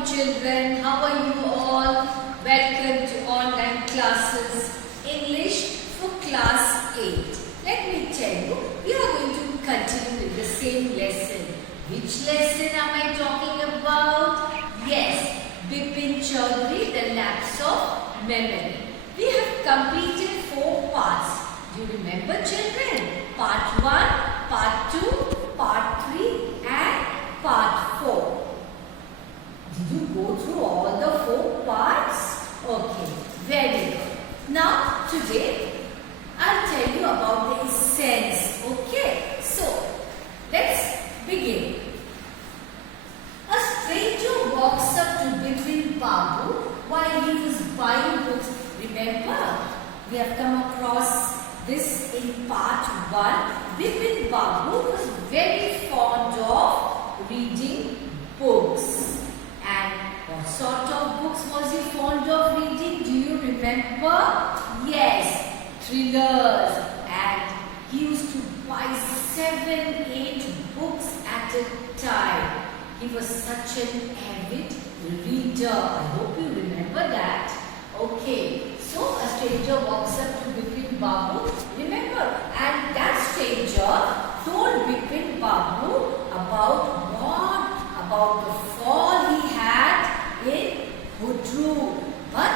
morning children, how are you all? Welcome to online classes, English for class 8. Let me tell you, we are going to continue with the same lesson. Which lesson am I talking about? Yes, Bipin Chaudhary, The Lapse of Memory. We have completed 4 parts. Do you remember children? Part 1, Part 2, Part 3 and Part 4. Did you go through all the 4 parts? Okay, very good. Now, today, I'll tell you about the essence. Okay, so, let's begin. A stranger walks up to Bipin Babu while he was buying books. Remember, we have come across this in part 1. Bipin Babu was very fond of reading books. And what sort of books was he fond of reading? Do you remember? Yes, thrillers. And he used to buy 7, 8 books at a time. He was such an avid reader. I hope you remember that. Okay, so a stranger walks up to Bipin Babu. Remember, and that stranger told Bipin Babu about what? About the fall he had in Hudru. But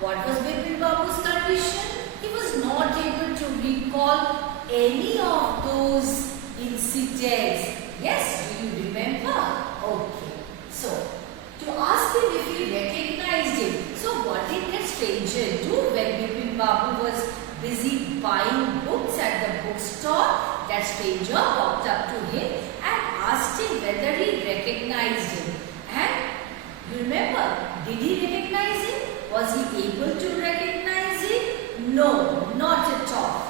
what was Bipin Babu's condition? He was not able to recall any of those incidents. Yes, do you remember? Okay. So, to ask him if he recognized him. So, what did that stranger do when Bipin Babu was busy buying books at the bookstore? That stranger walked up to him and asked him whether he recognized him. And you remember, did he recognize him? Was he able to recognize him? No, not at all.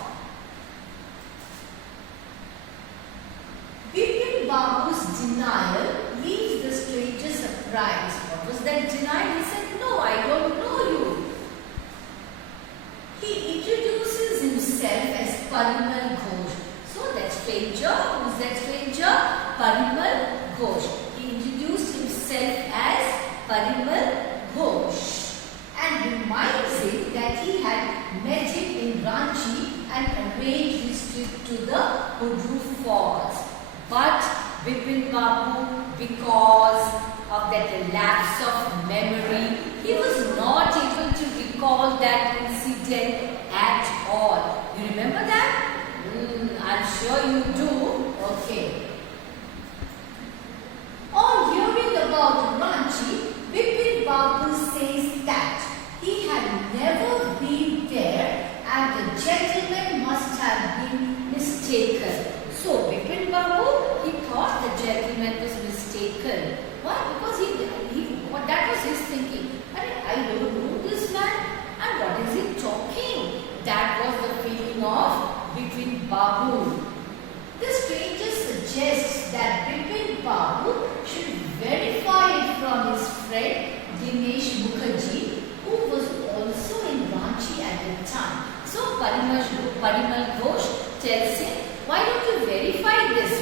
Bipin Babu's denial leaves the stranger surprised. What was that denial? He said, no, I don't know you. He introduces himself as Parimal Ghosh. So that stranger, who's that stranger? Parimal Ghosh. He introduced himself as Parimal Ghosh and reminds him that he had met him in Ranchi and arranged his trip to the Hudru Falls. But Bipin Babu, because of that lapse of memory, he was not able to recall that incident at all. You remember that? I'm sure you do. Okay. On hearing about Ranchi, Bipin Babu says that he had never been there and the gentleman must have been mistaken. So Bipin Babu, he thought the gentleman was mistaken. Why? Because that was his thinking. I don't know this man and what is he talking? That was the feeling of Bipin Babu. The stranger suggests that Bipin Babu should verify it from his friend Dinesh Mukherjee, who was also in Ranchi at the time. So Parimal Ghosh tells him, why don't you verify this?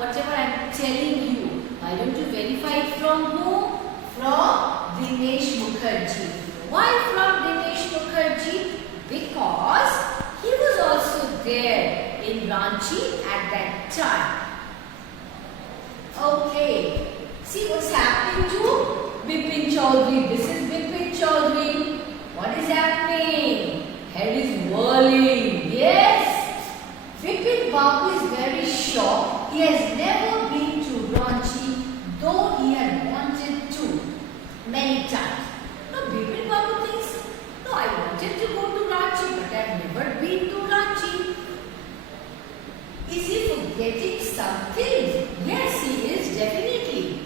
Whatever I am telling you, why don't you verify it from who? From Dinesh Mukherjee. Why from Dinesh Mukherjee? Because he was also there in Ranchi at that time. Okay, see what's happening to Bipin Chaudhary. This is Bipin Chaudhary. What is happening? Head is whirling. Yes. Bipin Babu is very sure he has never been to Ranchi, though he had wanted to many times. Now Bipin Babu thinks, no, I wanted to go to Ranchi, but I have never been to Ranchi. Is he forgetting something? Yes, he is, definitely.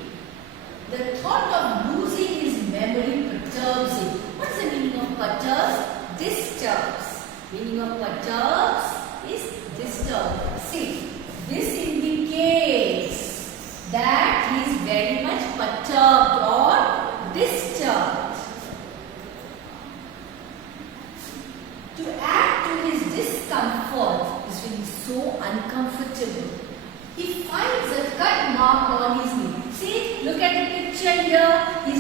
The thought of losing his memory perturbs him. What is the meaning of perturbs? Disturbs. Meaning of perturbs is disturbed. See, this indicates that he is very much perturbed or disturbed. To add to his discomfort, he's feeling so uncomfortable. He finds a cut mark on his knee. See, look at the picture here. He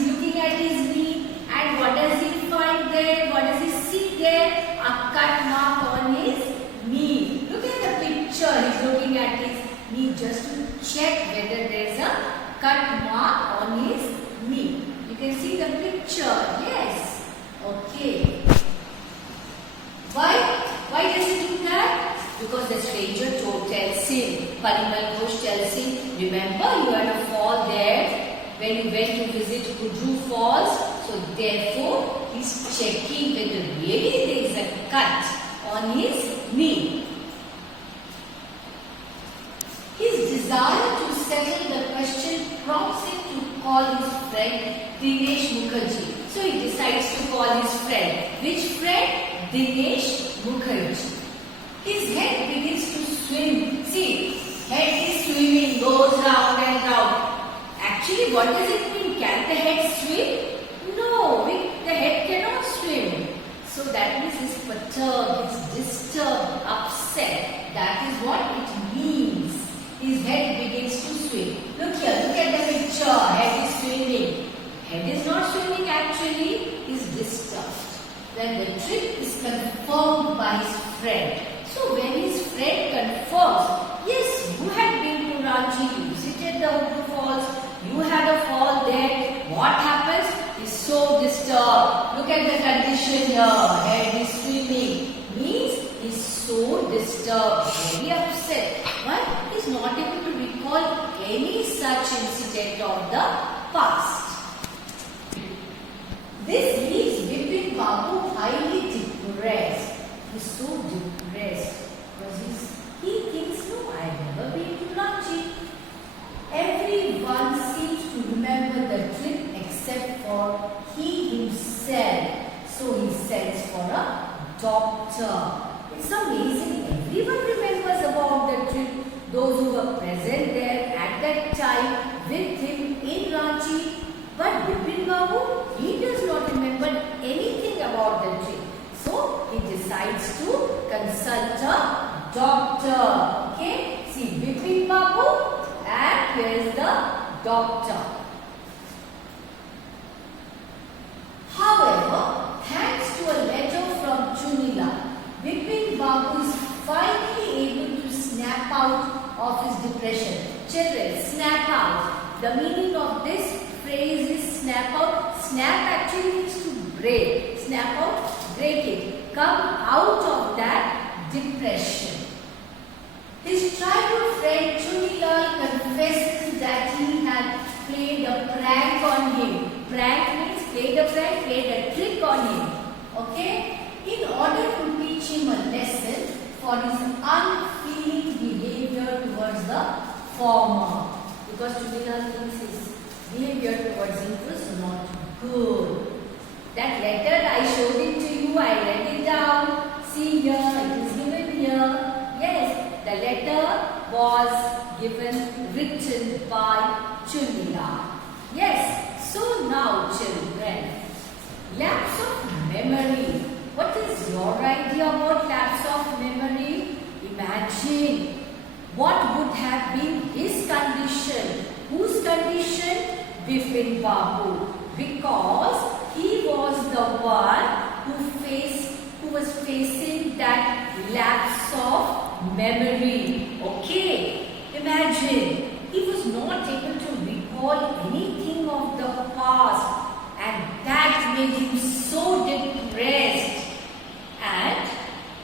at his knee, and what does he find there? What does he see there? A cut mark on his knee. Look at the picture. He's looking at his knee just to check whether there's a cut mark on his knee. You can see the picture. Yes. Okay. Why does he do that? Because the stranger tells him, Parimal Ghosh tells him, remember you had a fall there when you went to visit Kudru Falls. So therefore, he's checking whether really there is a cut on his knee. His desire to settle the question prompts him to call his friend Dinesh Mukherjee. So he decides to call his friend. Which friend? Dinesh Mukherjee. His head begins to swim. See, head is swimming, goes round and round. Actually, what does it mean? Can the head swim? No, the head cannot swim. So that means it's perturbed, it's disturbed, upset. That is what it means. His head begins to swim. Look here, look at the picture. Head is swimming. Head is not swimming actually, is disturbed. Then the trip is confirmed by his friend. So when his friend confirms, yes, you had been to Ranchi, you visited the Kudru Falls, you had a fall there. What happens? He's so disturbed. Look at the condition here. Head is swimming. Means he's so disturbed, very upset. Why? He's not able to recall any such incident of the past. This leaves Bipin Babu highly depressed. He's so depressed because he thinks, no, I've never been to Ranchi. Everyone seems to remember the trip except for he himself. So he sends for a doctor. It's amazing. Everyone remembers about the trip. Those who were present there at that time with him in Ranchi. But Bipin Babu, he does not remember anything about the trip. So he decides to consult a doctor. Okay, see Bipin Babu, and here is the doctor. However, thanks to a letter from Chunila, Bipin Babu is finally able to snap out of his depression. Children, snap out. The meaning of this phrase is snap out. Snap actually means to break. Snap out, break it. Come out of that depression. His childhood friend Chunilal confesses that he had played a prank on him. Prank means played a prank, played a trick on him. Okay? In order to teach him a lesson for his unfeeling behavior towards the former. Because Chunilal thinks his behavior towards him was not good. That letter I showed it to you, I read it down. See here, it is given here. Yes, the letter was written by Chunila. Yes, so now children, lapse of memory. What is your idea about lapse of memory? Imagine what would have been his condition. Whose condition? Bipin Babu. Because he was the one who was facing that lapse of memory. Okay, imagine he was not able to recall anything of the past, and that made him so depressed. And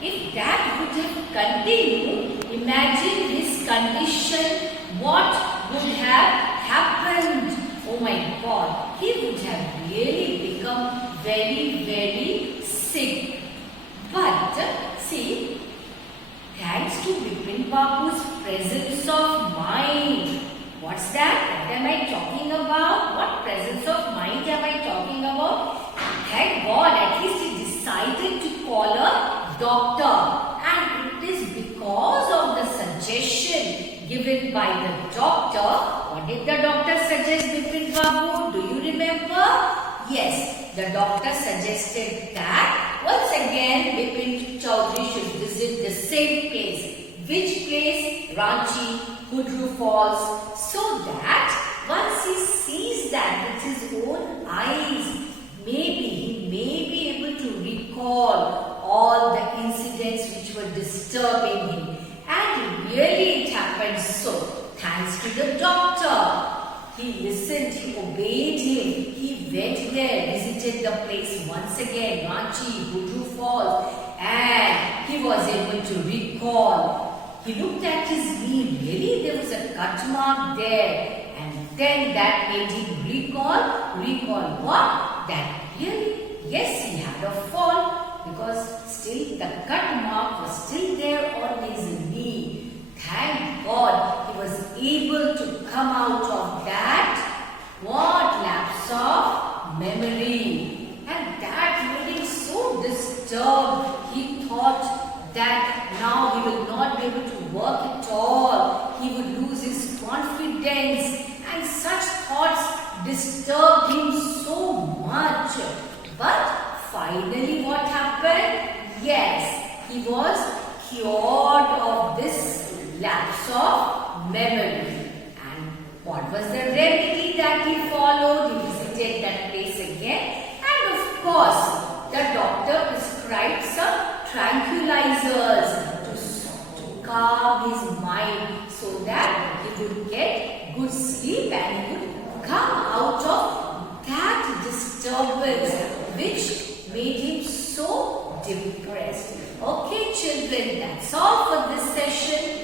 if that would have continued, imagine his condition, what would have happened. Oh my God, he would have really become very, very sick. But see, thanks to Bipin Babu's presence of mind. What's that? What am I talking about? What presence of mind am I talking about? Thank God, at least he decided to call a doctor. And it is because of the suggestion given by the doctor. What did the doctor suggest, Bipin Babu? Do you remember? Yes, the doctor suggested that once again Bipin Chaudhary should visit the same place. Which place? Ranchi, Kudru Falls. So that once he sees that with his own eyes, thanks to the doctor. He listened, he obeyed him. He went there, visited the place once again, Ranchi, Gudru Falls, and he was able to recall. He looked at his knee, really there was a cut mark there, and then that made him recall what? That really, yes, he had a fall, because still the cut mark was still there on his knee. Thank God he was able to come out of that, what, lapse of memory. And that made him so disturbed. He thought that now he will not be able to work at all. He would lose his confidence, and such thoughts disturbed him so much. But finally what happened? Yes, he was cured of this lapse of memory. And what was the remedy that he followed? He visited that place again, and of course the doctor prescribed some tranquilizers to calm his mind so that he would get good sleep and he would come out of that disturbance which made him so depressed. Okay children, that's all for this session.